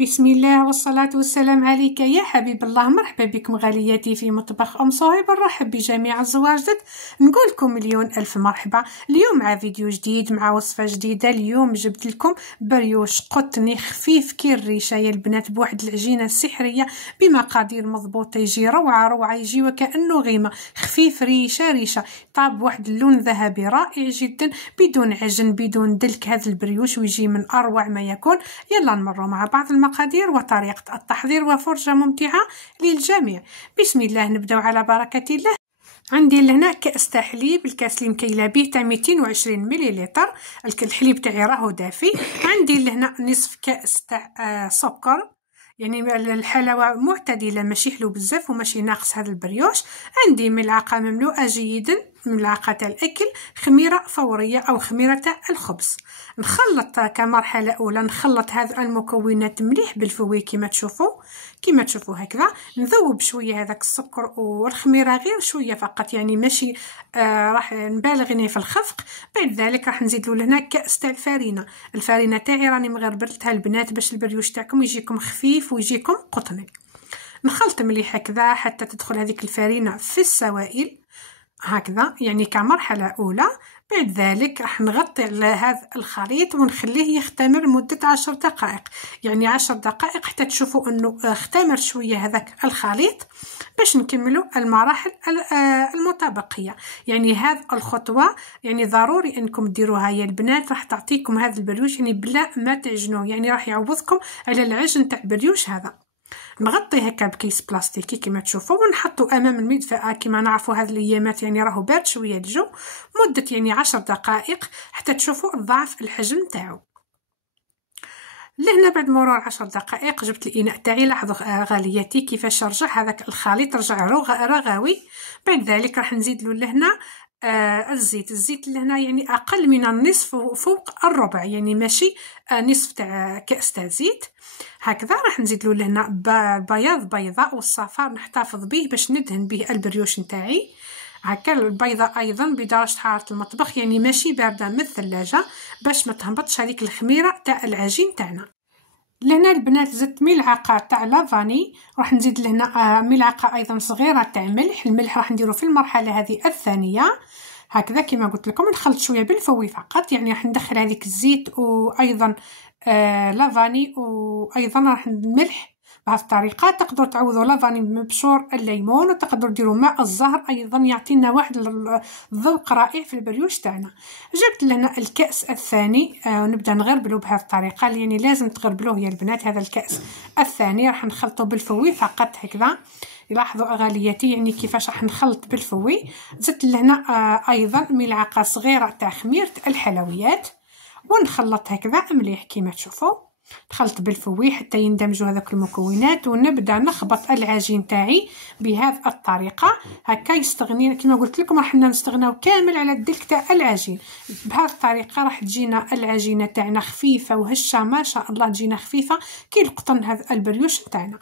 بسم الله والصلاة والسلام عليك يا حبيب الله. مرحبا بكم غالياتي في مطبخ أم صهيب. نرحب بجميع الزواجد، نقول لكم مليون ألف مرحبا. اليوم مع فيديو جديد مع وصفة جديدة. اليوم جبت لكم بريوش قطني خفيف كي الريشة يا البنات، بواحد العجينة سحرية بمقادير مضبوطة، يجي روعة روعة، يجي وكأنه غيمة، خفيف ريشة طاب واحد اللون ذهبي رائع جدا، بدون عجن بدون دلك. هذا البريوش ويجي من أروع ما يكون. يلا نمروا مع بعض المقادير وطريقة التحضير وفرجة ممتعة للجميع. بسم الله، نبدأ على بركة الله. عندي لهنا كأس تاع حليب، الكاس اللي مكيله به تاع 220 مليلتر. الحليب تاعي راهو دافي. عندي لهنا نصف كأس تاع سكر، يعني الحلاوة معتدلة، ماشي حلو بزاف وماشي ناقص هذا البريوش. عندي ملعقة مملوءة جيدا، ملعقة تاع الأكل، خميرة فورية أو خميرة تاع الخبز. نخلط كمرحلة أولى، نخلط هذه المكونات مليح بالفوي كما تشوفوا هكذا. نذوب شوية هذاك السكر والخميرة غير شوية فقط، يعني ماشي راح نبالغ هنا في الخفق. بعد ذلك راح نزيد له هنا كأس تاع الفارينة تاعي راني مغربلتها البنات باش البريوش تاعكم يجيكم خفيف ويجيكم قطني. نخلط مليح هكذا حتى تدخل هذيك الفارينة في السوائل هكذا، يعني كمرحلة أولى. بعد ذلك راح نغطي على هذا الخليط ونخليه يختمر مدة 10 دقائق، يعني 10 دقائق حتى تشوفوا أنه اختمر شوية هذاك الخليط، باش نكملوا المراحل المتبقية. يعني هذه الخطوة يعني ضروري أنكم ديروها يا البنات، راح تعطيكم هذا البريوش يعني بلا ما تعجنوه، يعني راح يعوضكم على العجن تاع البريوش هذا. نغطي هكا بكيس بلاستيكي كما تشوفوا ونحطوا امام المدفأة. كما نعرفوا هذه الايامات يعني راهو بارد شويه الجو، مده يعني 10 دقائق حتى تشوفوا ضعف الحجم تاعو. لهنا بعد مرور 10 دقائق جبت الاناء تاعي. لاحظوا غالياتي كيفاش رجع هذاك الخليط، رجع رغوي. بعد ذلك راح نزيد له لهنا الزيت لهنا يعني اقل من النصف فوق الربع، يعني ماشي نصف تاع كأس تاع زيت هكذا. راح نزيد له لهنا بياض بيضاء، والصفار نحتفظ به باش ندهن به البريوش نتاعي هكا. البيضة ايضا بدرجة حرارة المطبخ، يعني ماشي باردة من الثلاجة، باش ما تهبطش هذيك الخميرة تاع العجين تاعنا. لهنا البنات زدت ملعقه تاع لافاني، راح نزيد لهنا ملعقه ايضا صغيره تاع ملح. الملح راح نديرو في المرحله هذه الثانيه هكذا كما قلت لكم. نخلط شويه بالفوي فقط، يعني راح ندخل هذيك الزيت وايضا لافاني، وايضا راح الملح. بهذه الطريقه تقدروا تعوضوا لافاني بمبشور الليمون، وتقدروا ديروا ماء الزهر ايضا يعطينا واحد الذوق رائع في البريوش تاعنا. جبت لنا الكأس الثاني ونبدا نغربلو بهذه الطريقه، يعني لازم تغربلوه يا البنات. هذا الكأس الثاني راح نخلطه بالفوي فقط هكذا. لاحظوا غالياتي يعني كيفاش راح نخلط بالفوي. زدت لهنا ايضا ملعقه صغيره تاع خميره الحلويات، ونخلط هكذا مليح كما تشوفوا. نخلط بالفوي حتى يندمجوا هذوك المكونات، ونبدا نخبط العجين تاعي بهذه الطريقه هكا. يستغني كما قلت لكم راح نستغناو كامل على الدلك تاع العجين. بهذه الطريقه راح تجينا العجينه تاعنا خفيفه وهشه، ما شاء الله تجينا خفيفه كي القطن هذا البريوش تاعنا.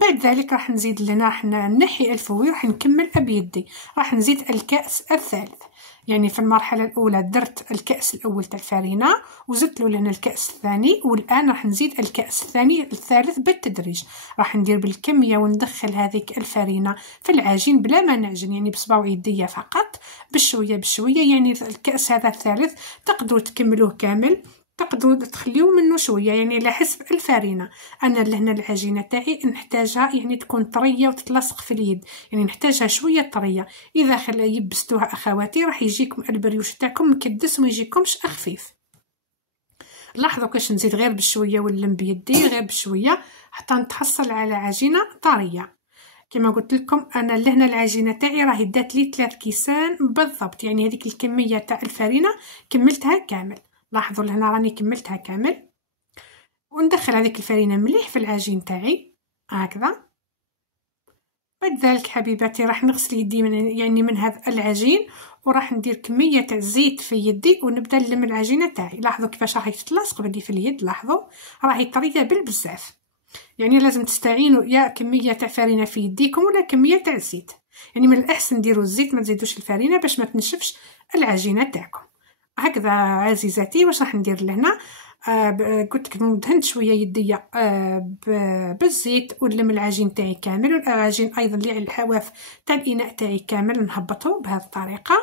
بعد ذلك راح نزيد لنا، راح نحي الفوي، راح نكمل بيدي. راح نزيد الكأس الثالث، يعني في المرحله الاولى درت الكأس الاول تاع الفارينه وزدت له لهنا الكأس الثاني، والان راح نزيد الكأس الثالث بالتدريج. راح ندير بالكميه وندخل هذيك الفارينه في العجين بلا ما نعجن، يعني بصبع يديا فقط بشويه بشويه. يعني الكأس هذا الثالث تقدروا تكملوه كامل، تقدروا تخليو منه شويه، يعني على حسب الفارينه. انا لهنا العجينه تاعي نحتاجها يعني تكون طريه وتتلصق في اليد، يعني نحتاجها شويه طريه. اذا يبستوها اخواتي راح يجيكم البريوش تاعكم مكدس وما يجيكمش خفيف. لاحظوا كاش نزيد غير بشويه ونلم بيدي غير بشويه حتى نتحصل على عجينه طريه. كما قلت لكم انا لهنا العجينه تاعي راهي دات لي 3 كيسان بالضبط، يعني هذيك الكميه تاع الفارينه كملتها كامل. لاحظوا لهنا راني كملتها كامل. وندخل هذيك الفارينه مليح في العجين تاعي هكذا. بعد ذلك حبيباتي راح نغسل يدي من هذا العجين، وراح ندير كميه تاع الزيت في يدي ونبدا نلم العجينه تاعي. لاحظوا كيفاش راهي تتلاصق بدي في اليد، لاحظوا راهي طريه بالبزاف. يعني لازم تستعينوا يا كميه تاع فارينه في يديكم ولا كميه تاع الزيت، يعني من الاحسن ديروا الزيت ما تزيدوش الفارينه باش ما تنشفش العجينه تاعكم. هكذا عزيزاتي واش راح ندير لهنا قلت لك دهنت شويه يديا بالزيت ونلم العجين تاعي كامل، والعجين ايضا اللي على الحواف تاع الاناء تاعي كامل نهبطه بهذه الطريقه.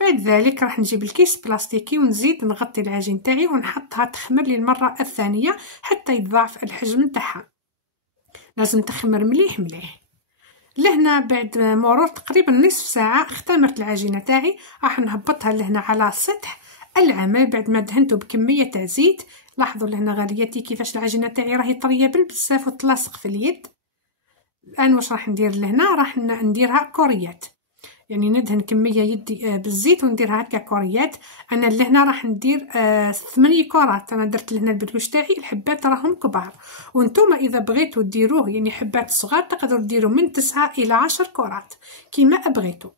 بعد ذلك راح نجيب الكيس بلاستيكي ونزيد نغطي العجين تاعي ونحطها تخمر للمره الثانيه حتى يتضاعف الحجم نتاعها. لازم تخمر مليح مليح. لهنا بعد مرور تقريبا نصف ساعه اختمرت العجينه تاعي، راح نهبطها لهنا على سطح العمل بعد ما دهنته بكميه تاع زيت. لاحظوا لهنا غالياتي كيفاش العجينه تاعي راهي طريه بزاف وتلاصق في اليد. الان واش راح ندير لهنا؟ راح نديرها كوريات، يعني ندهن كميه يدي بالزيت ونديرها هكا كوريات. انا لهنا راح ندير 8 كرات. انا درت لهنا البريوش تاعي الحبات راهم كبار، وانتم اذا بغيتوا ديروه يعني حبات صغار تقدروا ديروا من 9 الى 10 كرات كيما بغيتوا.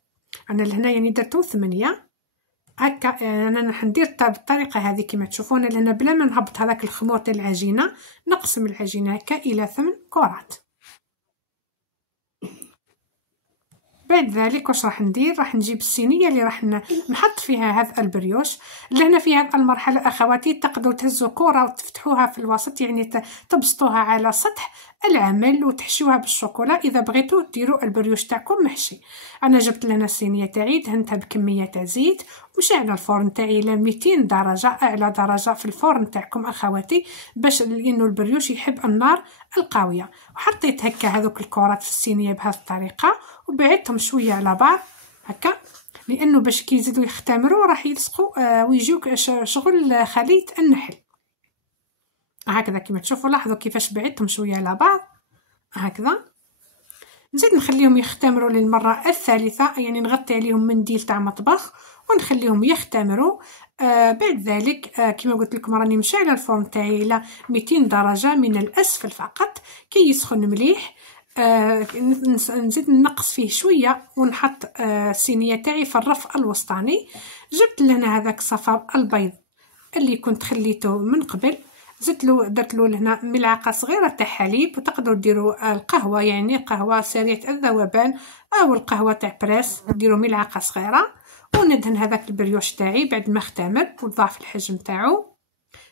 انا لهنا يعني درتو 8 هكا. انا راح ندير بالطريقه هذه كما تشوفون. لهنا بلا ما نهبط هذاك الخمور تاع العجينه نقسم العجينه هكا الى 8 كرات. بعد ذلك واش راح ندير؟ راح نجيب الصينيه اللي راح نحط فيها هذا البريوش. لهنا في هذه المرحله اخواتي تقدروا تهزوا كره وتفتحوها في الوسط، يعني تبسطوها على سطح العمل وتحشوها بالشوكولا. اذا بغيتوا ديروا البريوش تاعكم محشي. انا جبت لهنا الصينيه تاعي دهنتها بكميه تاع زيت وشعل الفرن تاعي الى 200 درجه، اعلى درجه في الفرن تاعكم اخواتي، باش لانه البريوش يحب النار القويه. وحطيت هكا هذوك الكرات في الصينيه بهذه الطريقه وبعدتهم شويه على بعض هكا، لانه باش كيزيدوا يختمروا راح يلصقوا ويجيوك شغل خليط النحل هكذا كما تشوفوا. لاحظوا كيفاش بعدتهم شويه على بعض هكذا. نزيد نخليهم يختمروا للمره الثالثه، يعني نغطي عليهم منديل تاع مطبخ ونخليهم يختمروا. بعد ذلك كما قلت لكم راني مشعله الفرن تاعي الى 200 درجه من الاسفل فقط كي يسخن مليح. نزيد نقص فيه شويه ونحط الصينيه تاعي في الرف الوسطاني. جبت لهنا هذاك صفار البيض اللي كنت خليته من قبل، درت له لهنا ملعقه صغيره تاع حليب، وتقدروا ديروا القهوه يعني قهوه سريعه الذوبان او القهوه تاع بريس، ديروا ملعقه صغيره. وندهن هذاك البريوش تاعي بعد ما اختمر وضاعف الحجم تاعو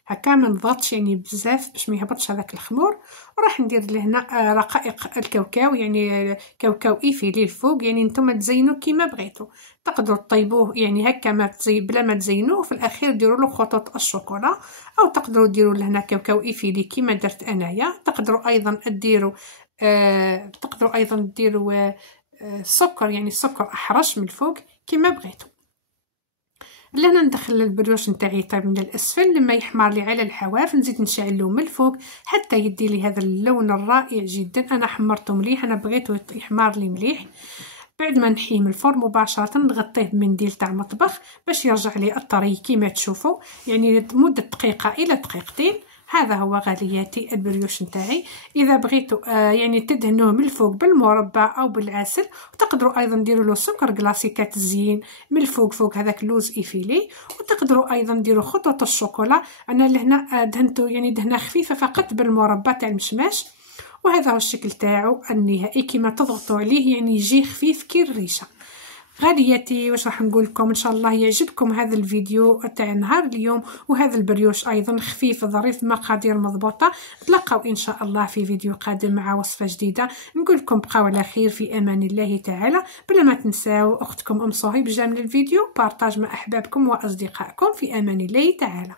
هكا، ما نضغطش يعني بزاف باش ما يهبطش هذاك الخمور. وراح ندير لهنا رقائق الكاوكاو، يعني كاوكاو ايفيلي الفوق، يعني نتوما تزينوا كيما بغيتوا. تقدروا طيبوه يعني هكا ما بلا ما تزينوه، في الاخير ديروا له خطوط الشوكولا، او تقدروا ديروا لهنا كاوكاو ايفيلي كيما درت انايا. تقدروا ايضا ديروا سكر، يعني سكر احرش من الفوق كيما بغيتوا. لهنا ندخل البريوش نتاعي طيب من الاسفل لما يحمر لي على الحواف، نزيد نشعله من الفوق حتى يدي لي هذا اللون الرائع جدا. انا حمرته مليح، انا بغيته يحمر لي مليح. بعد ما نحيه من الفرن مباشره نغطيه بمنديل تاع مطبخ باش يرجع لي الطري كما تشوفوا، يعني مده دقيقه الى دقيقتين. هذا هو غالياتي البريوش نتاعي. اذا بغيتوا يعني تدهنوه من الفوق بالمربى او بالعسل، وتقدروا ايضا ديروا له سكر كلاصي كتزيين من الفوق فوق هذاك اللوز ايفيلي. وتقدروا ايضا ديروا خطوط الشوكولا. انا لهنا دهنته يعني دهنه خفيفه فقط بالمربى تاع المشماش، وهذا هو الشكل تاعو النهائي. كما تضغطوا عليه يعني يجي خفيف كي الريشه. غالياتي واش راح نقول لكم، ان شاء الله يعجبكم هذا الفيديو تاع نهار اليوم، وهذا البريوش ايضا خفيف ظريف مقادير مضبوطه. نتلاقاو ان شاء الله في فيديو قادم مع وصفه جديده. نقول لكم بقاو على خير في امان الله تعالى. بلا ما تنساو اختكم ام صهيب جا من الفيديو بارطاج مع احبابكم واصدقائكم في امان الله تعالى.